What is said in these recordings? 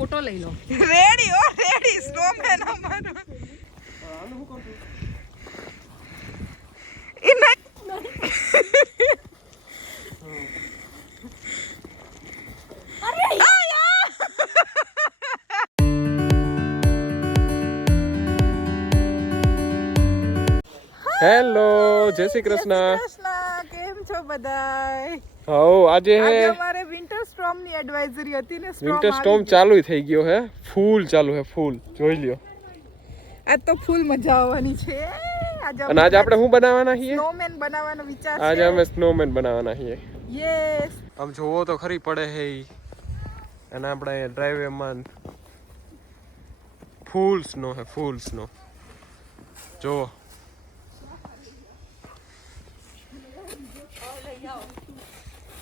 Photo લઈ લો. Ready ઓ ready સ્નોમેન અમારો. આનું શું કરું એ નહીં અરે હેલો જય શ્રી કૃષ્ણ. કેમ છો બધાય? હાઉ આજે હે અમારે વિન્ટર સ્ટોર્મ ની એડવાઇઝરી હતી ને વિન્ટર સ્ટોર્મ ચાલુ થઈ ગયો હે ફૂલ ચાલુ હે ફૂલ જોઈ લ્યો. આજ તો ફૂલ મજા આવવાની છે. અને આજે આપણે શું બનાવવાના છીએ? સ્નોમેન બનાવવાનો વિચાર છે. આજે અમે સ્નોમેન બનાવવાના છીએ. યસ આમ જોવો તો ખરી પડે હે અને આપણે ડ્રાઈવે માં ફૂલ સ્નો હે ફૂલ સ્નો જો.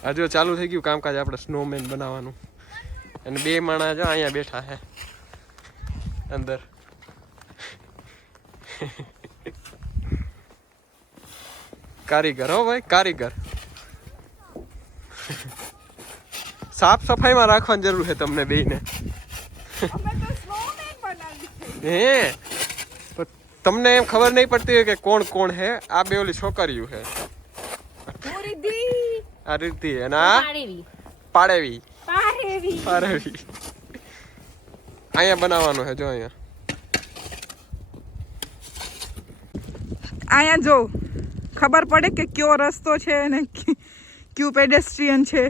આજે ચાલુ થઈ ગયું કામકાજ આપણે સ્નોમેન બનાવવાનું અને બે માણસ જો અહીંયા બેઠા હે અંદર. કારીગર હો ભાઈ કારીગર. સાફ સફાઈમાં રાખવાની જરૂર છે તમને બેયને. અમે તો સ્નોમેન બનાવી છે. હે તમને એમ ખબર નહીં પડતી હોય કે કોણ કોણ હે. આ બે ઓલી છોકરીઓ હે રીધિ આ રીતિ અને આ પાડેવી પાડેવી. અહીંયા બનાવવાનું છે જો અહીંયા જો ખબર પડે કે કયો રસ્તો છે અને કયું પેડેસ્ટ્રીયન છે.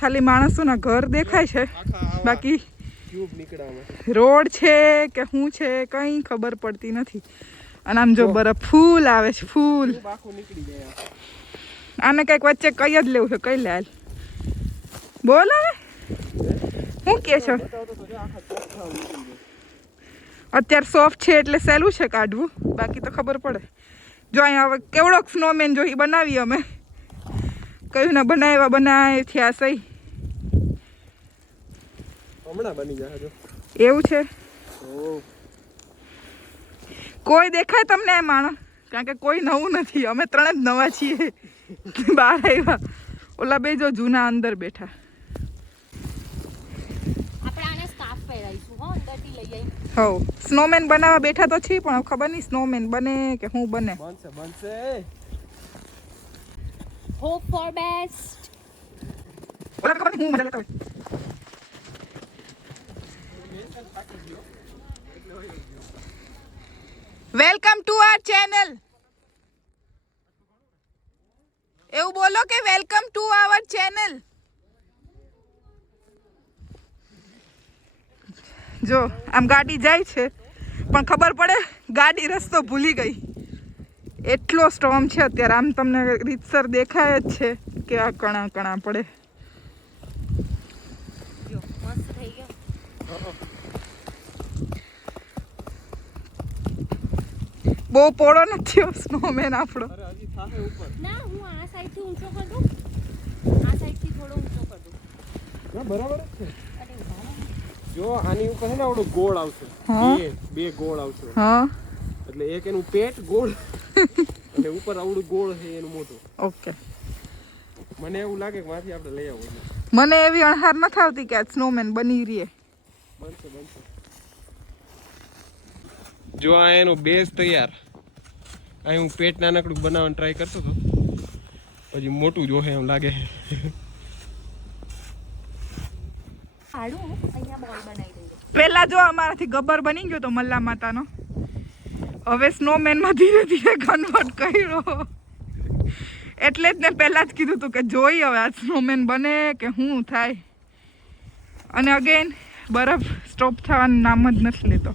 ખાલી માણસોના ઘર દેખાય છે બાકી ટ્યુબ નીકળામાં રોડ છે કે શું છે કંઈ ખબર પડતી નથી. અને આમ જો બરફ ફૂલ આવે છે ફૂલ. આખું નીકળી જાય. આને કંઈક વચ્ચે કઈ જ લેવું છે કઈ લે બોલ હવે શું કે છો? અત્યારે સોફ્ટ છે એટલે સહેલું છે કાઢવું બાકી તો ખબર પડે. જો અહીંયા હવે કેવડોક સ્નોમેન જો બનાવીએ અમે કયું ના બનાવ્યા થયા સહી હમણાં બની જાય જો એવું છે. કોઈ દેખાય તમને એ માણસ? કારણ કે કોઈ નવું નથી અમે ત્રણે જ નવા છીએ બહાર આવ્યા. ઓલા બે જો જૂના અંદર બેઠા. હવ સ્નોમેન બનાવવા બેઠા તો છીએ પણ ખબર નહીં સ્નોમેન બને કે શું બને. બનશે બનશે. Hope four best. Welcome to R channel. એવું બોલો કે વેલકમ ટુ આવર ચેનલ. જો આમ ગાડી જાય છે પણ ખબર પડે ગાડી રસ્તો ભૂલી ગઈ. એટલો સ્ટોર્મ છે અત્યારે. આમ તમને રીતસર દેખાય જ છે કે આ કણા કણા પડે. બહુ પોળો નથી સ્નોમેન આપણો. ના હું આ સાઈડ થી ઊંચો કર દઉં. આ સાઈડ થી થોડો ઊંચો કર દઉં. ના બરાબર જ છે. જો આની ઉપર છે ને આવડો ગોળ આવશે. બે ગોળ આવશે. હા એટલે એક એનું પેટ ગોળ અને ઉપર આવડું ગોળ છે એનું મોટું. ઓકે મને એવું લાગે કે માંથી આપણે લઈ આવું. મને એવી અણહાર નથી આવતી કે આ સ્નોમેન બની રહે. બનશે બનશે. જો આ એનો બેઝ તૈયાર. અહીં હું પેટ નાનકડું બનાવવાનું ટ્રાય કરતો હતો પછી મોટું જોહે એમ લાગે. પેલા જો અમારાથી ગબ્બર બની ગયો તો મલ્લા માતાનો. હવે સ્નોમેન માં ધીરે ધીરે કન્વર્ટ કર્યો. એટલે જ ને પહેલા જ કીધું હતું કે જોઈ હવે આ સ્નોમેન બને કે શું થાય. અને અગેન બરફ સ્ટોપ થવાનું નામ જ નથી લેતો.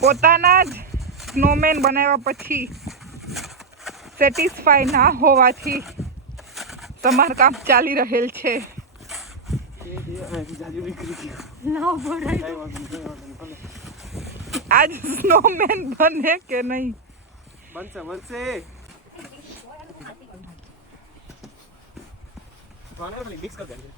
પોતાના જ સ્નોમેન બનાવ્યા પછી સેટિસ્ફાય ના હોવાથી સમારકામ ચાલી રહેલ છે. આજ સ્નોમેન બને કે નહીં? બનશે બનશે. મિક્સ કરી દે.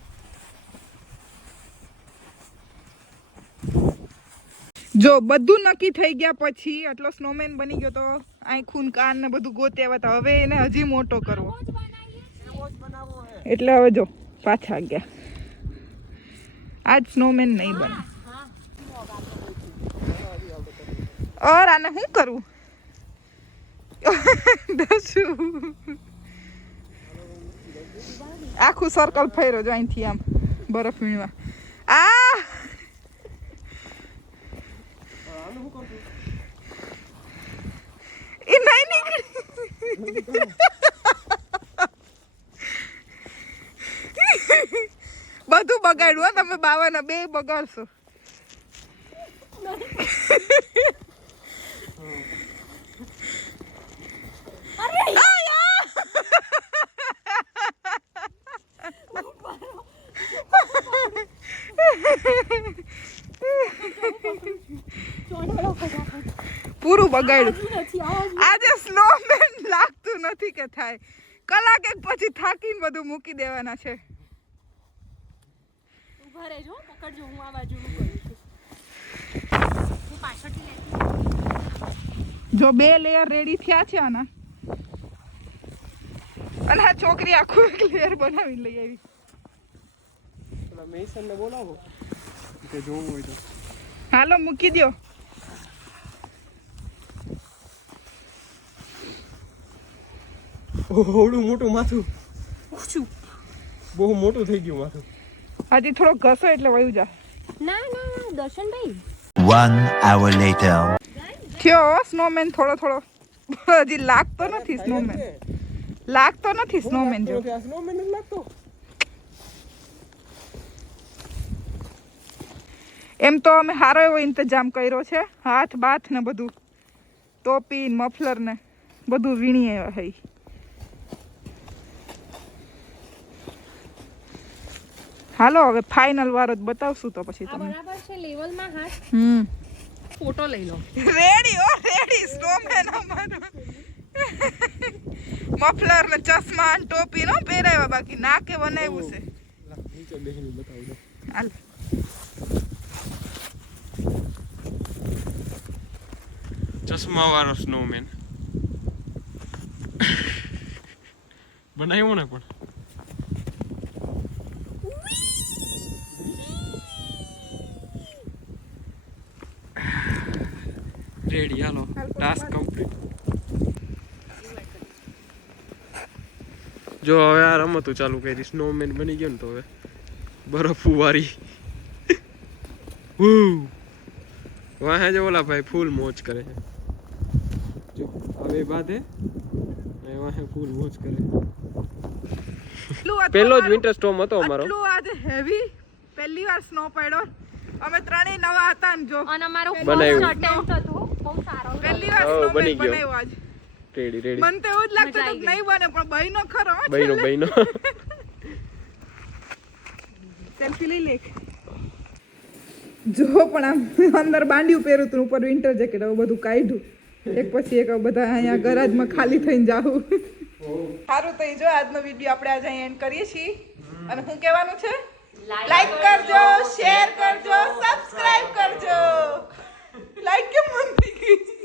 જો બધું નક્કી થઈ ગયા પછી આટલો સ્નોમેન બની ગયો તો આંખું કાન ને બધું ગોત્યા હતા. હવે એને હજી મોટો કરવો એટલે હવે જો પાછા ગયા. આજ સ્નોમેન નહીં બને. હા ઓર આને શું કરું? દસુ આખું સર્કલ ફેર્યો જો અહીંથી આમ બરફ વીણવા. આ એ નહીં નીકળી. બધું બગાડ્યું હો તમે. બાવાના બે બગાડશો. પૂરું બગાડ્યું. આજે સ્નોમેન લાગતું નથી કે થાય. કલાક એક પછી થાકીને બધું મૂકી દેવાના છે. ઉભા રહેજો, પકડજો, હું આ બાજુનું કરું છું. હું પાછળથી લેતી. જો 2 લેયર રેડી થયા છે આના. અને આ છોકરી આખું એક લેયર બનાવીને લઈ આવી. મેસનને બોલાવો કે જોવું હોય તો. હાલો મૂકી દો. ઓવડું મોટું માથું. શું બહુ મોટું થઈ ગયું માથું. હજી થોડો ઘસો એટલે વયું જા. ના ના ના દર્શનભાઈ 1 hour later. થયો સ્નોમેન થોડો થોડો. હજી લાગતો નથી સ્નોમેન. લાગતો નથી સ્નોમેન. જો સ્નોમેન નથી લાગતો. એમ તો અમે સારો એવો ઇંતજામ કર્યો છે. હાથ બાથ ને બધું, ટોપી મફલર ને બધું વીણીએ હઈ. હાલો હવે ફાઇનલ વારો જ બતાવશું તો પછી આ તમને. બરાબર છે લેવલમાં હાથ. ફોટો લઈ લો. રેડી ઓ રેડી સ્નોમેન અમારો. મફલર ને ચશ્મા ને ટોપી નો પહેરાવ્યા, બાકી નાકે બનાવ્યું છે. નીચે બેહીને બતાવજો. હાલ ચશ્મા વાળો સ્નોમેન બનાવ્યો ને. પણ રેડી. હાલો ટાસ્ક કમ્પ્લીટ. જો હવે આ રમતું ચાલુ કરી. સ્નોમેન બની ગયો ને તો હવે બરફ વારી. વાહે જો ઓલા ભાઈ ફૂલ મોજ કરે છે. જો હવે બાદે વાહે ફૂલ મોજ કરે. પહેલો જ વિન્ટર સ્ટોર્મ હતો અમારો. આટલું આજે હેવી પહેલી વાર સ્નો પડ્યો. અમે ત્રણેય નવા હતા ને જો. અને અમારો બનાવ્યું. ફર્સ્ટ અટેમ્પ્ટ હતો. બહુ સારો હતો. પહેલી વાર બની સ્નોમેન ગયો. બનાવ્યો આજ. Ready ready. મને તો એવું જ લાગતું મજા હતું આવી કે નહીં બને, પણ બહેનો ખરો હો બહેનો છેલ્લે. બહેનો. સેલ્ફી લઈ લે. જો પણ આમ અંદર બાંડ્યું પહેર્યું હતું, ઉપર વિન્ટર જેકેટ. હવે બધું કાઢ્યું એક પછી એક. બધા અહીંયા ગરાજમાં ખાલી થઈને જાવું. સારું તો જો આજનો વિડીયો આપણે આજે અહીં એન્ડ કરીએ છીએ. અને શું કહેવાનું છે? લાઈક કરજો, શેર કરજો, સબસ્ક્રાઇબ કરજો. લાઈક કેમ બંધ થઈ ગઈ?